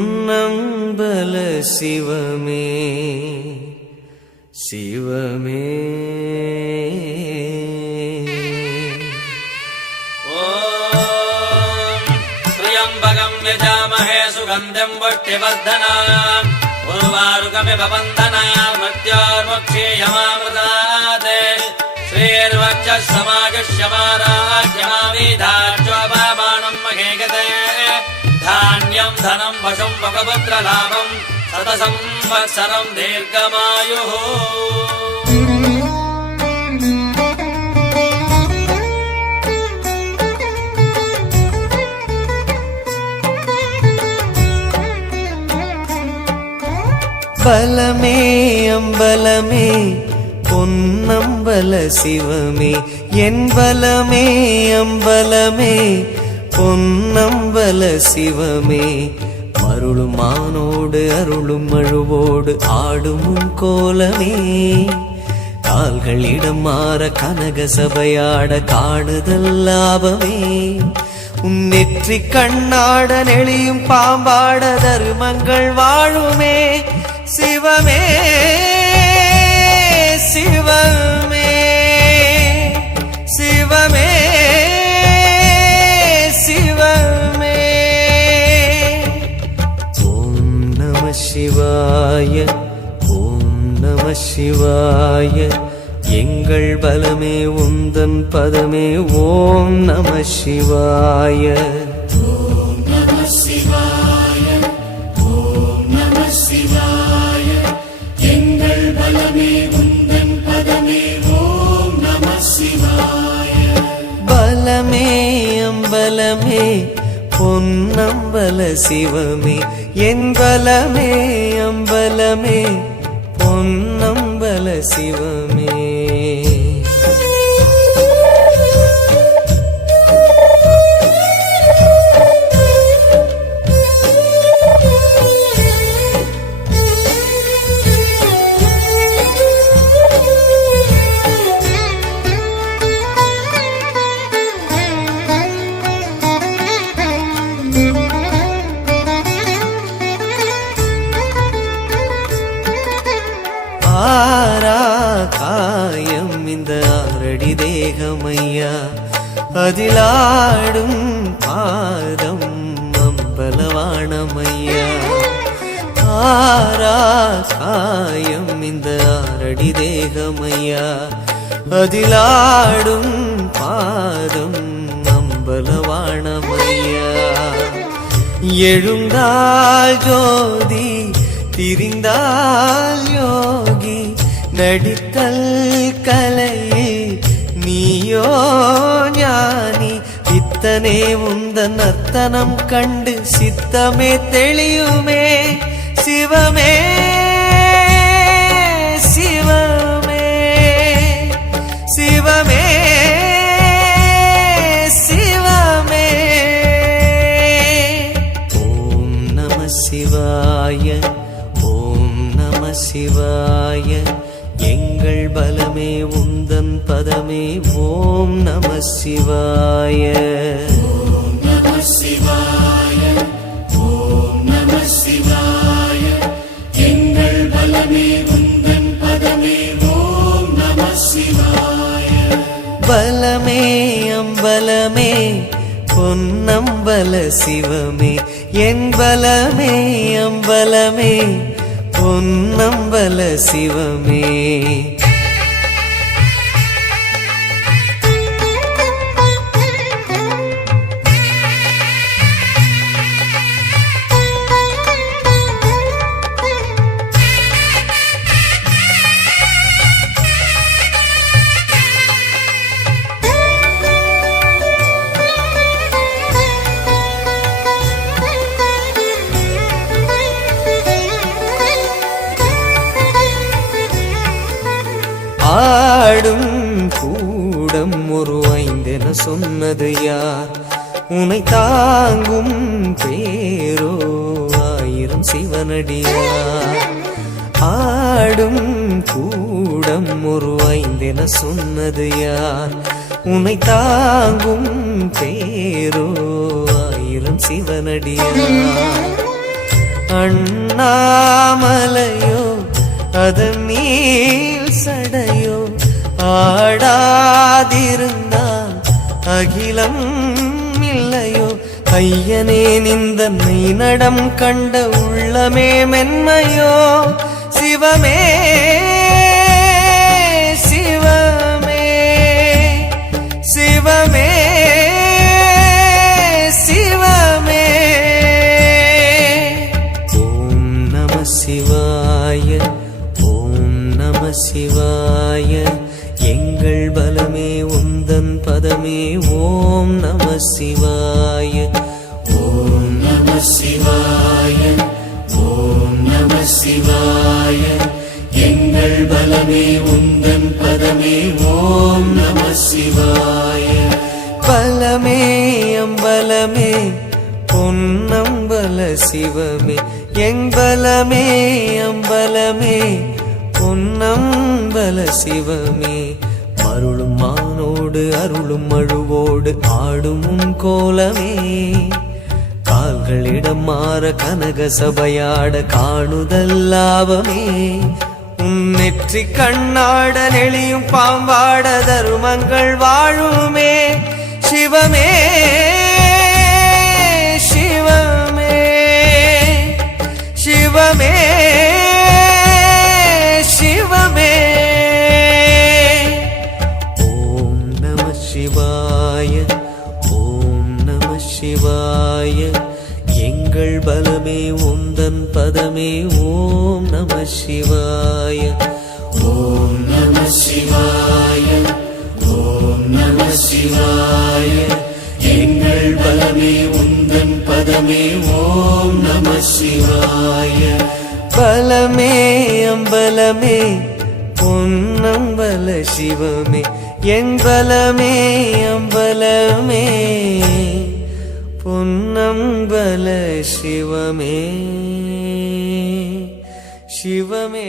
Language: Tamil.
பொன்னம்பல சிவமே சிவமே त्र्यम्बकं यजामहे सुगन्धिं पुष्टिवर्धनाम् उर्वारुकमिव बन्धनात् मृत्योर्मुक्षीयमामृतात् श्रीर्वक्षःसमागस्यमाराज्यमाविधाच्योपमानं महे गते धान्यं धनं वशं वकपुत्रलाभं शतसंवत्सरं दीर्घमायुः। பலமே அம்பலமே பொன்னம்பல சிவமே என் பலமே அம்பலமே பொன்னம்பல சிவமே அருளும் மானோடு அருளும் அழுவோடு ஆடும் கோலமே கால்களிடம் மாற கனக சபையாட காணுதல் லாபமே உன் நெற்றி கண்ணாட நெளியும் பாம்பாட தருமங்கள் வாழுமே சிவமே சிவமே சிவமே சிவமே ஓம் நம சிவாய ஓம் நம சிவாய எங்கள் பலமே உந்தன் பதமே ஓம் நம சிவாய ஓம் நம சிவாய ஓம் நம சிவாய எங்கள் பலமே உந்தன் பதமே ஓம் நம சிவாய பலமே அம்பலமே பொன்னம்பல சிவமே என் பலமே அம்பலமே பொன்னம்பல சிவமே ஆரா காயம் இந்த ஆரடி தேகமையா அதிலாடும் பாதம் அம்பலவாணமையா ஆரா காயம் இந்த ஆரடி தேகமையா அதிலாடும் பாதம் அம்பலவாணமையா எழுந்தால் ஜோதி திரிந்தால் யோகி நடித்தல் கலையில் நீயோ ஞானி இத்தனே உந்தன் நர்த்தனம் கண்டு சித்தமே தெளியுமே சிவமே சிவமே சிவமே சிவமே ஓம் நம சிவாய சிவாய எங்கள் பலமே உந்தன் பதமே ஓம் நம சிவாய ஓம் நம சிவாய ஓம் நம சிவாய எங்கள் பலமே உந்தன் பதமே ஓம் நம சிவாய பலமே அம்பலமே பொன்னம்பல சிவமே என் பலமே அம்பலமே பொன்னம்பல சிவமே ஆடும் கூடம் ஒரு ஐந்தென சொன்னது யார் உனை தாங்கும் பேரோ ஆயிரம் சிவனடியார் ஆடும் கூடம் ஒரு ஐந்தென சொன்னது யார் உனை தாங்கும் பேரோ சிவனடியார் அண்ணாமலையோ அதன் நீள் சடையோ ஆடாதிருந்தால் அகிலம் இல்லையோ ஐயனே நிந்த மெய் நடம் கண்ட உள்ளமே மென்மையோ சிவமே சிவமே சிவமே சிவமே ஓம் நம சிவாய ஓம் நம சிவாய எங்கள் பலமே உந்தன் பதமே ஓம் நம சிவாய ஓம் நம சிவாய ஓம் நம சிவாய எங்கள் பலமே உந்தன் பதமே ஓம் நம சிவாய பலமே அம்பலமே பொன்னம்பல சிவமே எம்பலமே அம்பலமே பொன்னம்பல சிவமே மருளும் மானோடு அருளும் அழுவோடு ஆடும் உன் கோலமே கால்களிடம் மாற கனக சபையாட காணுதல் லாபமே உன் நெற்றி கண்ணாட நெளியும் பாம்பாட தருமங்கள் வாழுமே சிவமே சிவமே சிவமே சிவமே ஓம் நம சிவாய ஓம் நம சிவாய எங்கள் பலமே உந்தன் பதமே ஓம் நம சிவாய ஓம் நம சிவாய ஓம் நம சிவாய எங்கள் பலமே உந்தன் பதமே ஓம் நம சிவாய பலமே அம்பலமே பொன்னம்பல சிவமே எம்பலமே அம்பலமே பொன்னம்பல சிவமே சிவமே